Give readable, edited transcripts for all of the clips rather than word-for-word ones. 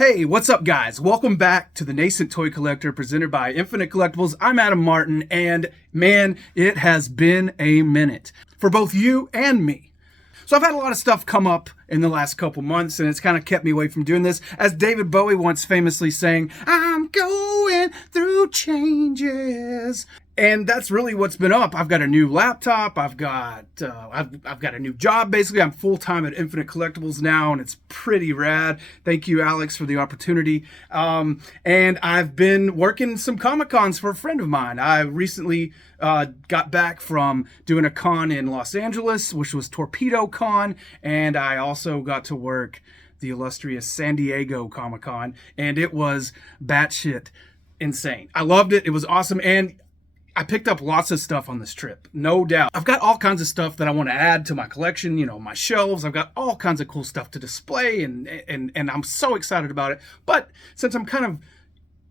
Hey, what's up guys? Welcome back to the Nascent Toy Collector presented by Infinite Collectibles. I'm Adam Martin and man, it has been a minute for both you and me. So I've had a lot of stuff come up in the last couple months and it's kind of kept me away from doing this. As David Bowie once famously sang, I'm going through changes. And that's really what's been up. I've got a new laptop. I've got a new job. Basically, I'm full-time at Infinite Collectibles now, and it's pretty rad. Thank you, Alex, for the opportunity. And I've been working some Comic-Cons for a friend of mine. I recently got back from doing a con in Los Angeles, which was Torpedo Con, and I also got to work the illustrious San Diego Comic-Con, and it was batshit insane. I loved it. It was awesome, and I picked up lots of stuff on this trip, no doubt. I've got all kinds of stuff that I want to add to my collection, you know, my shelves. I've got all kinds of cool stuff to display, and I'm so excited about it. But since I'm kind of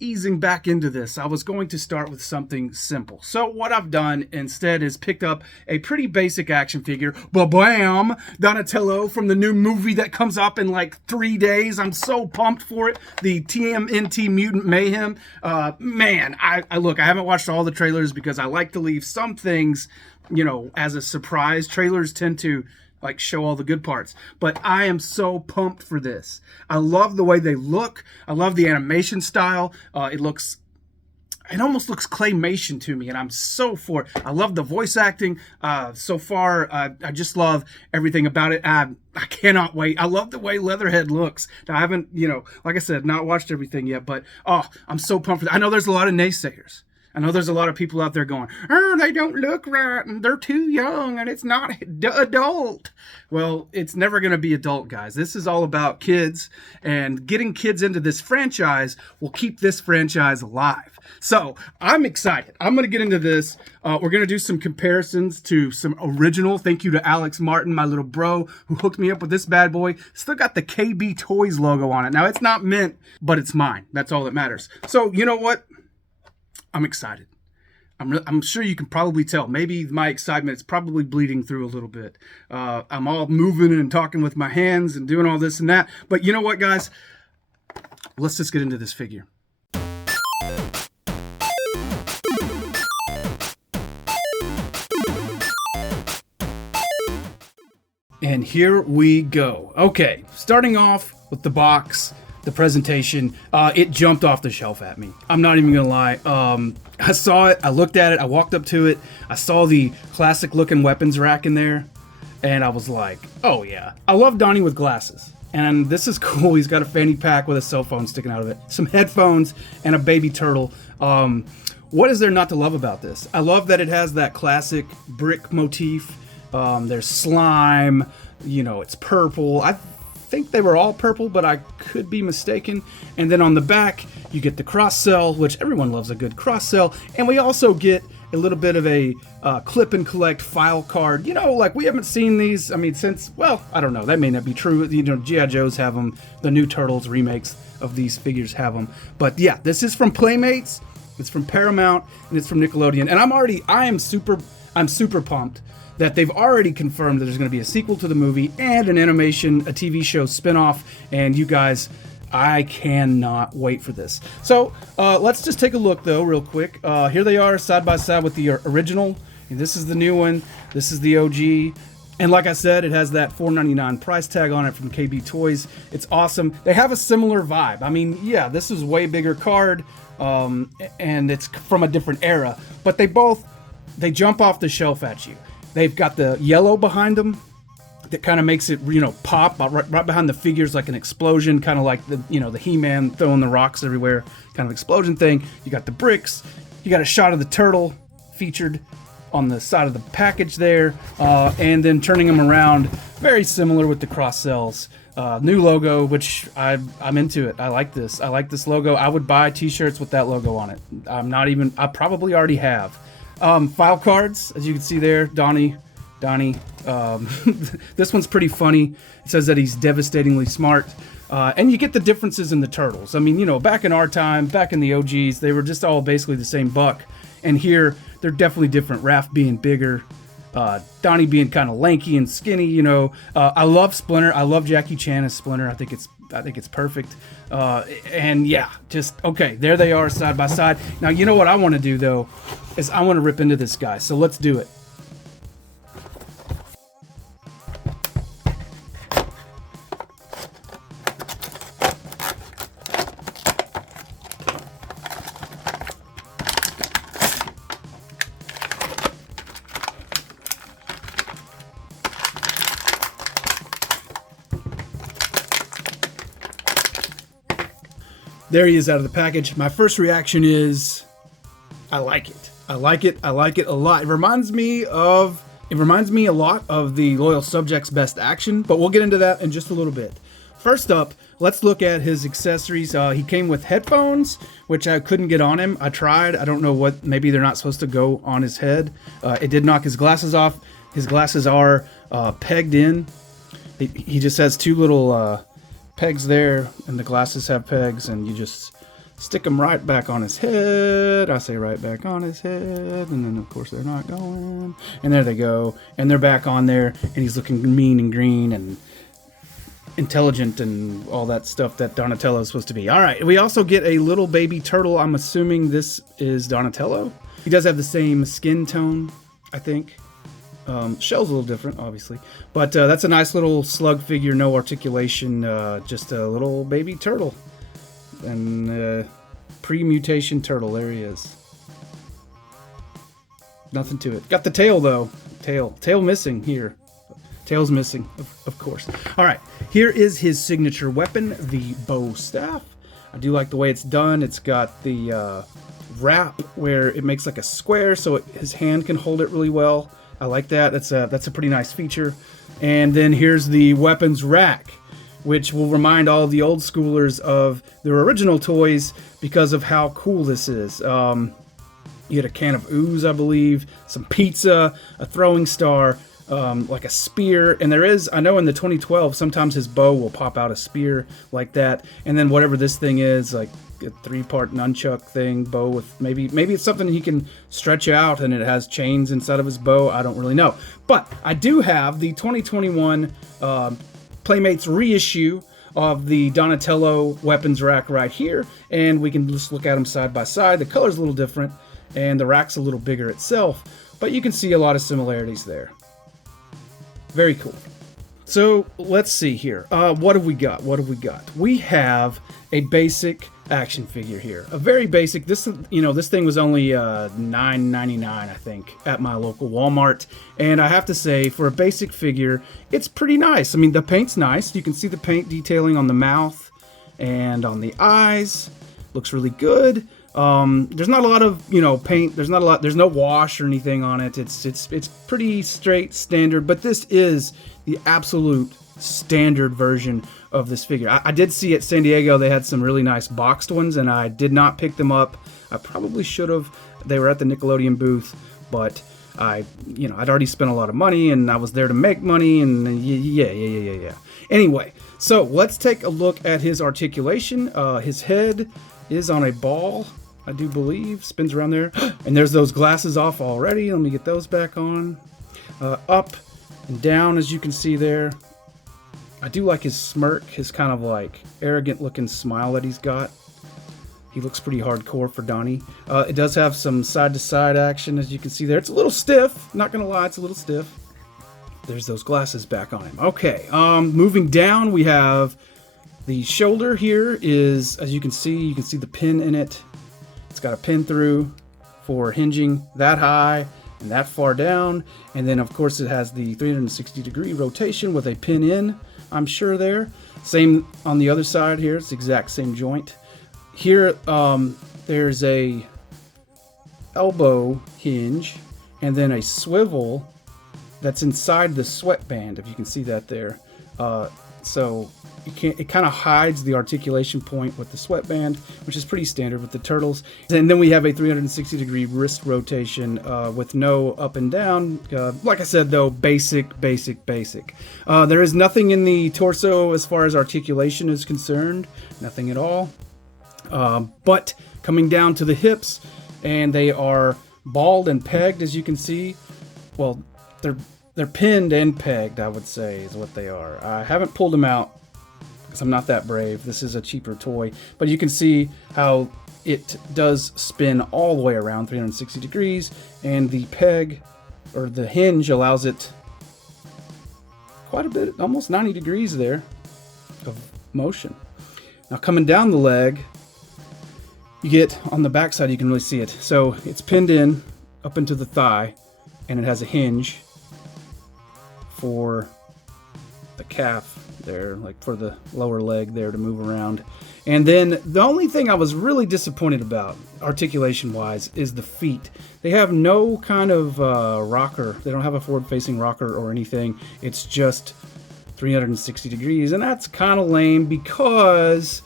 easing back into this, I was going to start with something simple. So what I've done instead is picked up a pretty basic action figure, Ba-Bam! Donatello from the new movie that comes up in like 3 days. I'm so pumped for it. The TMNT Mutant Mayhem. Man, I haven't watched all the trailers because I like to leave some things, you know, as a surprise. Trailers tend to like show all the good parts, but I am so pumped for this. I love the way they look. I love the animation style. It almost looks claymation to me, and I'm so for it. I love the voice acting. So far, I just love everything about it. I cannot wait. I love the way Leatherhead looks. Now, I haven't, you know, like I said, not watched everything yet, but I'm so pumped for that. I know there's a lot of naysayers. I know there's a lot of people out there going, oh, they don't look right, and they're too young, and it's not adult. Well, it's never going to be adult, guys. This is all about kids, and getting kids into this franchise will keep this franchise alive. So, I'm excited. I'm going to get into this. We're going to do some comparisons to some original. Thank you to Alex Martin, my little bro, who hooked me up with this bad boy. Still got the KB Toys logo on it. Now, it's not mint, but it's mine. That's all that matters. So, you know what? I'm excited. I'm sure you can probably tell. Maybe my excitement is probably bleeding through a little bit. I'm all moving and talking with my hands and doing all this and that. But you know what, guys? Let's just get into this figure. And here we go. Okay, starting off with the box. The presentation, it jumped off the shelf at me. I'm not even gonna lie. I saw it, I looked at it, I walked up to it, I saw the classic looking weapons rack in there, and I was like, oh yeah. I love Donnie with glasses, and this is cool. He's got a fanny pack with a cell phone sticking out of it, some headphones, and a baby turtle. What is there not to love about this? I love that it has that classic brick motif. There's slime, you know, it's purple. I think they were all purple, but I could be mistaken. And then on the back, you get the cross sell, which everyone loves a good cross sell. And we also get a little bit of a clip and collect file card. You know, like we haven't seen these, I mean, since, well, I don't know, that may not be true. You know, G.I. Joes have them. The new Turtles remakes of these figures have them. But yeah, this is from Playmates. It's from Paramount, and it's from Nickelodeon. And I'm super pumped that they've already confirmed that there's going to be a sequel to the movie and an animation, a TV show spinoff, and you guys, I cannot wait for this. So let's just take a look though real quick. Here they are side by side with the original, and this is the new one, this is the OG, and like I said, it has that $4.99 price tag on it from KB Toys. It's awesome. They have a similar vibe. I mean, yeah, this is way bigger card, and it's from a different era, but they jump off the shelf at you. They've got the yellow behind them that kind of makes it, you know, pop right behind the figures, like an explosion, kind of like the, you know, the He-Man throwing the rocks everywhere kind of explosion thing. You got the bricks. You got a shot of the turtle featured on the side of the package there, and then turning them around, very similar with the cross sells. New logo, which I'm into it. I like this. I like this logo. I would buy t-shirts with that logo on it. I probably already have. File cards, as you can see there, Donnie. This one's pretty funny. It says that he's devastatingly smart. And you get the differences in the turtles. I mean, you know, back in our time, back in the OGs, they were just all basically the same buck. And here, they're definitely different. Raph being bigger, Donnie being kind of lanky and skinny, you know. I love Splinter. I love Jackie Chan as Splinter. I think it's I think it's perfect. And yeah, just okay. There they are side by side. Now you know what I want to do though, is I want to rip into this guy. So let's do it. There he is out of the package. My first reaction is, I like it. I like it. I like it a lot. It reminds me a lot of the Loyal Subject's Best Action, but we'll get into that in just a little bit. First up, let's look at his accessories. He came with headphones, which I couldn't get on him. I tried. I don't know what, maybe they're not supposed to go on his head. It did knock his glasses off. His glasses are pegged in. He just has two little pegs there, and the glasses have pegs, and you just stick them right back on his head. I say right back on his head, and then of course they're not going, and there they go, and they're back on there, and he's looking mean and green and intelligent and all that stuff that Donatello is supposed to be. All right, we also get a little baby turtle. I'm assuming this is Donatello. He does have the same skin tone, I think. Shell's a little different, obviously, but that's a nice little slug figure, no articulation, just a little baby turtle, and pre-mutation turtle. There he is. Nothing to it. Got the tail though. Tail missing here. Tail's missing, of course. All right, here is his signature weapon, the bow staff. I do like the way it's done. It's got the wrap where it makes like a square, so his hand can hold it really well. I like that. That's a pretty nice feature. And then here's the weapons rack, which will remind all of the old schoolers of their original toys because of how cool this is. You get a can of ooze, I believe, some pizza, a throwing star, like a spear, and there is, I know in the 2012, sometimes his bow will pop out a spear like that, and then whatever this thing is, like a 3-part nunchuck thing, bow with maybe it's something he can stretch out and it has chains inside of his bow. I don't really know, but I do have the 2021 Playmates reissue of the Donatello weapons rack right here, and we can just look at them side by side. The color's a little different and the rack's a little bigger itself, but you can see a lot of similarities there. Very cool. So let's see here. What have we got? We have a basic action figure here. A very basic. This thing was only $9.99, I think, at my local Walmart. And I have to say, for a basic figure, it's pretty nice. I mean, the paint's nice. You can see the paint detailing on the mouth and on the eyes. Looks really good. There's not a lot of paint. There's no wash or anything on it. It's pretty straight standard, but this is the absolute standard version of this figure. I did see at San Diego they had some really nice boxed ones, and I did not pick them up. I probably should have. They were at the Nickelodeon booth, but I'd already spent a lot of money, and I was there to make money, and yeah. Anyway, so let's take a look at his articulation. His head is on a ball, I do believe, spins around there, and there's those glasses off already. Let me get those back on. Up and down, as you can see there. I do like his smirk, his kind of like arrogant looking smile that he's got. He looks pretty hardcore for Donnie. It does have some side to side action, as you can see there. It's a little stiff, not gonna lie, it's a little stiff. There's those glasses back on him. Okay, moving down, we have the shoulder here is, as you can see the pin in it. It's got a pin through for hinging that high and that far down. And then of course it has the 360-degree rotation with a pin in, I'm sure there. Same on the other side here, it's the exact same joint. Here there's a elbow hinge and then a swivel that's inside the sweatband, if you can see that there. So it kind of hides the articulation point with the sweatband, which is pretty standard with the turtles. And then we have a 360-degree wrist rotation with no up and down. Like I said, though, basic. There is nothing in the torso as far as articulation is concerned. Nothing at all. But coming down to the hips, and they are balled and pegged, as you can see. Well, they're pinned and pegged, I would say, is what they are. I haven't pulled them out because I'm not that brave. This is a cheaper toy, but you can see how it does spin all the way around 360 degrees, and the peg or the hinge allows it quite a bit, almost 90 degrees there of motion. Now coming down the leg, you get on the back side, you can really see it. So it's pinned in up into the thigh, and it has a hinge for the calf there, like for the lower leg there to move around. And then the only thing I was really disappointed about, articulation wise, is the feet. They have no kind of rocker. They don't have a forward facing rocker or anything. It's just 360 degrees, and that's kind of lame because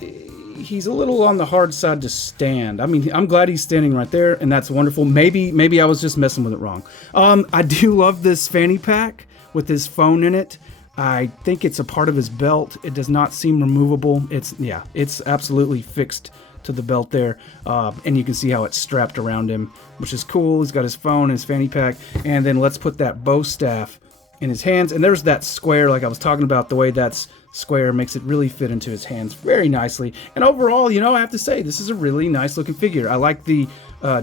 he's a little on the hard side to stand. I mean, I'm glad he's standing right there, and that's wonderful. Maybe I was just messing with it wrong. I do love this fanny pack with his phone in it. I think it's a part of his belt. It does not seem removable. It's absolutely fixed to the belt there, and you can see how it's strapped around him, which is cool. He's got his phone, his fanny pack, and then let's put that bow staff in his hands. And there's that square, like I was talking about, the way that's square makes it really fit into his hands very nicely. And overall, I have to say, this is a really nice looking figure. I like the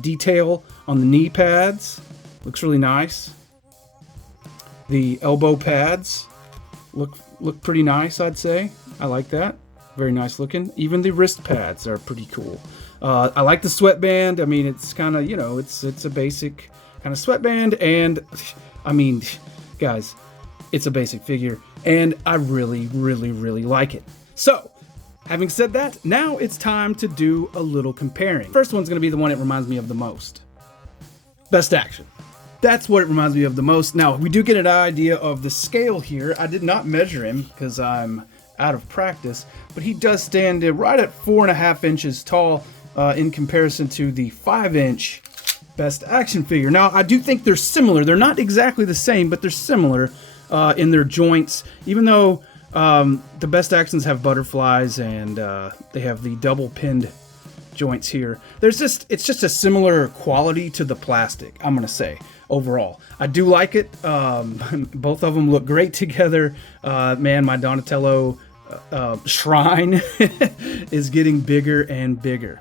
detail on the knee pads. Looks really nice. The elbow pads look pretty nice, I'd say. I like that. Very nice looking. Even the wrist pads are pretty cool. I like the sweatband. I mean, it's kind of, it's a basic kind of sweatband. And, I mean, guys, it's a basic figure. And I really, really, really like it. So, having said that, now it's time to do a little comparing. First one's going to be the one it reminds me of the most. Best Action. That's what it reminds me of the most. Now, we do get an idea of the scale here. I did not measure him because I'm out of practice, but he does stand right at 4.5 inches tall in comparison to the 5-inch Best Action figure. Now, I do think they're similar. They're not exactly the same, but they're similar in their joints, even though the Best Actions have butterflies and they have the double pinned joints here. It's just a similar quality to the plastic, I'm gonna say. Overall, I do like it. Both of them look great together. Man, my Donatello shrine is getting bigger and bigger.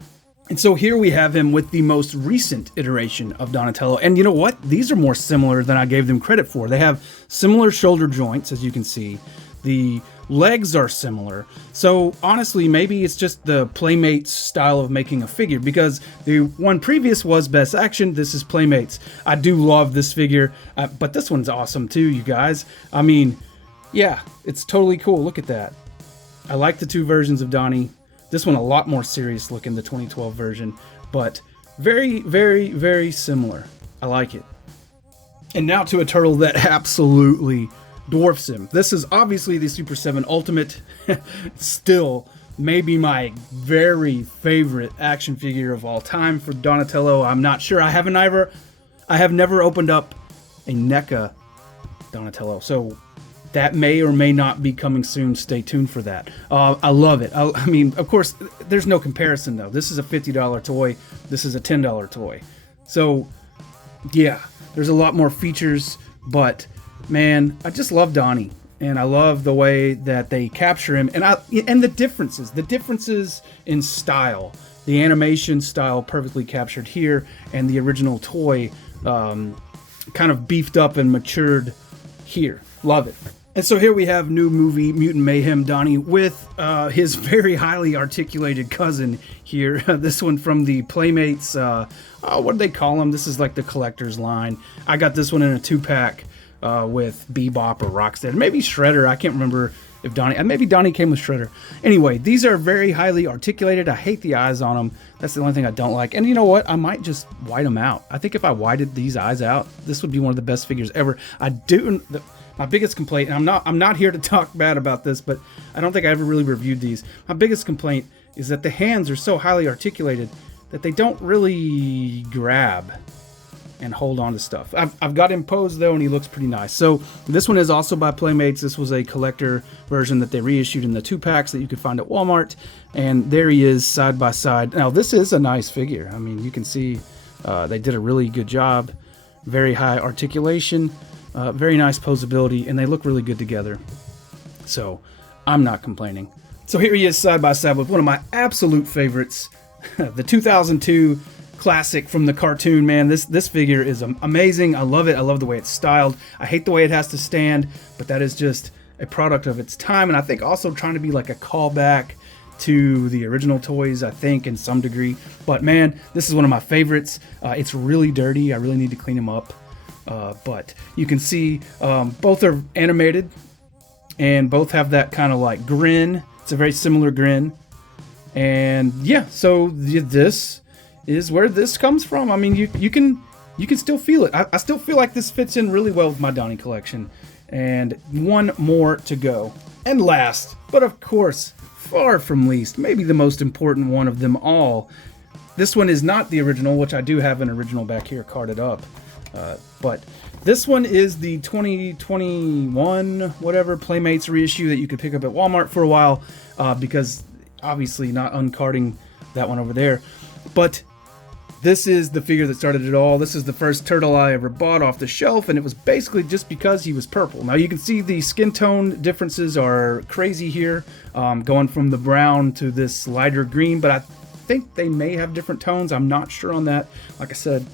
And so here we have him with the most recent iteration of Donatello. And you know what? These are more similar than I gave them credit for. They have similar shoulder joints, as you can see. The legs are similar. So honestly, maybe it's just the Playmates style of making a figure, because the one previous was Best Action. This is Playmates. I do love this figure, but this one's awesome too, you guys. I mean, yeah, it's totally cool. Look at that. I like the two versions of Donnie. This one a lot more serious looking, the 2012 version, but very, very, very similar. I like it. And now to a turtle that absolutely dwarfs him. This is obviously the Super 7 Ultimate. Still, maybe my very favorite action figure of all time for Donatello. I'm not sure. I have never opened up a NECA Donatello, so that may or may not be coming soon. Stay tuned for that. I love it. I mean, of course, there's no comparison though. This is a $50 toy. This is a $10 toy. So, yeah, there's a lot more features, but man, I just love Donnie, and I love the way that they capture him, and the differences in style, the animation style perfectly captured here, and the original toy kind of beefed up and matured here. Love it. And so here we have new movie Mutant Mayhem Donnie with his very highly articulated cousin here. This one from the Playmates. What do they call them? This is like the collector's line. I got this one in a 2-pack. With Bebop or Rocksteady, maybe Shredder. I can't remember if maybe Donnie came with Shredder. Anyway, these are very highly articulated. I hate the eyes on them. That's the only thing I don't like. And you know what? I might just white them out. I think if I whited these eyes out, this would be one of the best figures ever. My biggest complaint, and I'm not here to talk bad about this, but I don't think I ever really reviewed these. My biggest complaint is that the hands are so highly articulated that they don't really grab and hold on to stuff. I've got him posed though, and he looks pretty nice. So this one is also by Playmates. This was a collector version that they reissued in the 2-packs that you could find at Walmart, and there he is side by side. Now this is a nice figure. I mean, you can see they did a really good job. Very high articulation, very nice posability, and they look really good together. So I'm not complaining. So here he is side by side with one of my absolute favorites, the 2002 classic from the cartoon. Man, this figure is amazing. I love it. I love the way it's styled. I hate the way it has to stand, but that is just a product of its time, and I think also trying to be like a callback to the original toys, I think, in some degree. But man, this is one of my favorites. It's really dirty. I really need to clean him up. But you can see both are animated, and both have that kind of like grin. It's a very similar grin. And yeah, so this is where this comes from. I mean, you can still feel it. I still feel like this fits in really well with my Donnie collection. And one more to go. And last, but of course, far from least, maybe the most important one of them all. This one is not the original, which I do have an original back here carded up. But this one is the 2021 whatever Playmates reissue that you could pick up at Walmart for a while, because obviously not uncarding that one over there. But this is the figure that started it all. This is the first turtle I ever bought off the shelf, and it was basically just because he was purple. Now you can see the skin tone differences are crazy here, going from the brown to this lighter green, but I think they may have different tones. I'm not sure on that. Like I said,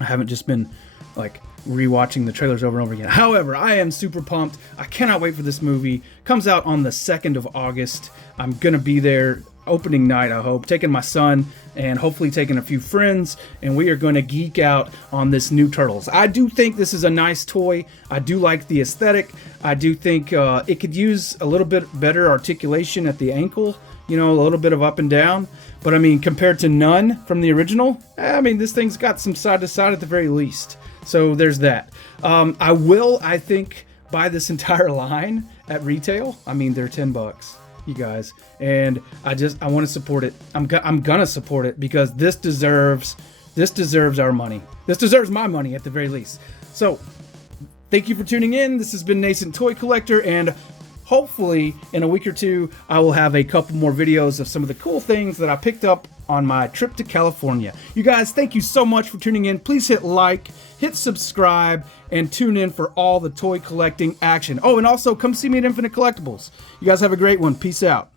I haven't just been like rewatching the trailers over and over again. However, I am super pumped. I cannot wait for this movie. Comes out on the 2nd of August. I'm gonna be there opening night, I hope, taking my son and hopefully taking a few friends, and we are going to geek out on this new Turtles. I do think this is a nice toy. I do like the aesthetic. I do think it could use a little bit better articulation at the ankle, you know, a little bit of up and down. But I mean, compared to none from the original, I mean, this thing's got some side to side at the very least. So there's that. I think, buy this entire line at retail. I mean, they're $10. You guys, and I want to support it. I'm gonna support it because this deserves our money. This deserves my money at the very least. So thank you for tuning in. This has been Nascent Toy Collector, and hopefully in a week or two I will have a couple more videos of some of the cool things that I picked up on my trip to California. You guys, thank you so much for tuning in. Please hit like, hit subscribe, and tune in for all the toy collecting action. Oh, and also come see me at Infinite Collectibles. You guys have a great one. Peace out.